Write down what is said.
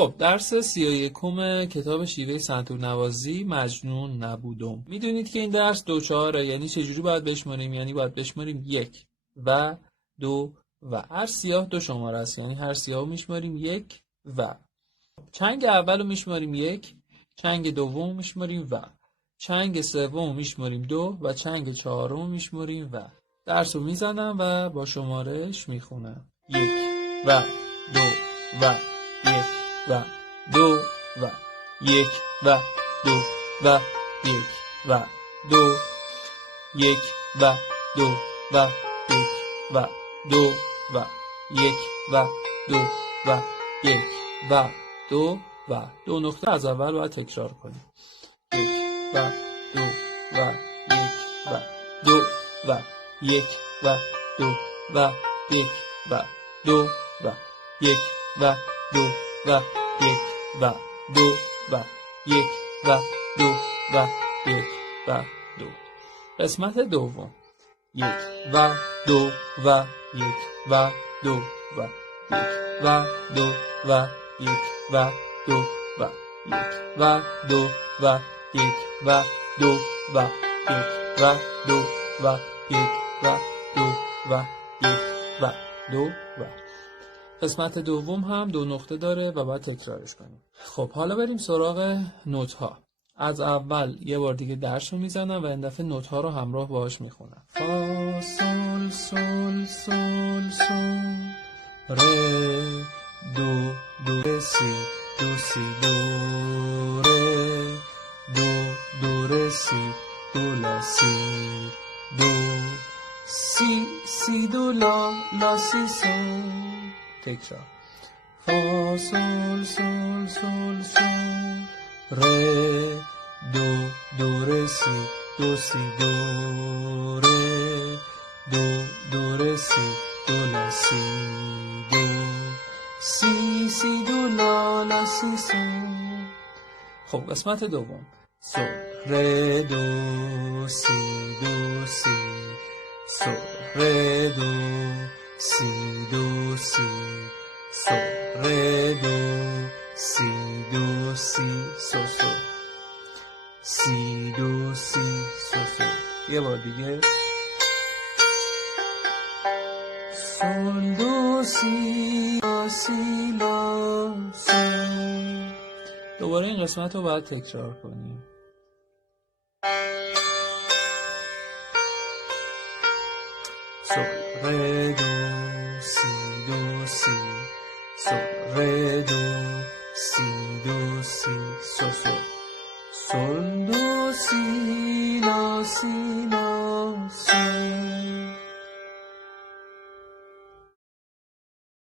خب درس 31 کتاب شیوه سنتور نوازی مجنون نبودم. میدونید که این درس 2-4، یعنی چجوری باید بشماریم؟ یعنی باید بشماریم 1 و 2 و هر سیاه 2 شماره است، یعنی هر سیاه میشماریم 1 و چنگ اول رو میشماریم 1، چنگ دوم میشماریم و چنگ سوم میشماریم 2 و چنگ چهارم میشماریم و درس رو میزنم و با شمارش میخونم 1 و 2 و 1 و 2 و 1 و 2 و 1 و 2 1 و 2 و 1 و 2 و 1 و 2 و 1 و 2 و 2 نقطه از اول باید تکرار کنیم 1 و 2 و 1 و 2 و 1 و 2 و 1 و 2 و 1 و 2 و 1 و 2 و 1 و 2 و 1 و 2. قسمت دوم 1 و 2 و 1 و 2 و 1 و 2 و 1 و 2 و 1 و 2 و 1 و 2 و 1 و 2 و 1 و 2 و 1 و 2 و قسمت دوم هم 2 نقطه داره و باید تکرارش کنیم. خب حالا بریم سراغ نوت ها. از اول یه بار دیگه درس رو میزنم و این دفعه نوت ها رو همراه باهاش میخونم. فا سول سول سول سول ره دو دو سی دو سی دو ره دو دو ره سی دو لا سی دو سی سی دو لا لا سی سول. تکرار. فا سول سول سول سول ره دو دو ره سی دو سی دو ره دو دو ره سی دو لا سی دو سی سی دو لا لا سی سول. خب قسمت دوم سول ره دو سی دو سی سول ره دو سی دو سی سول ره دو سی دو سی سو سو سی دو سی سو سو. یه بار دیگه سول دو سی لا سی لا سی. دوباره این قسمت رو باید تکرار کنیم. سول ره دو سی دو سی سول ره دو سی دو سی سو سو سول دو سی لا سی لا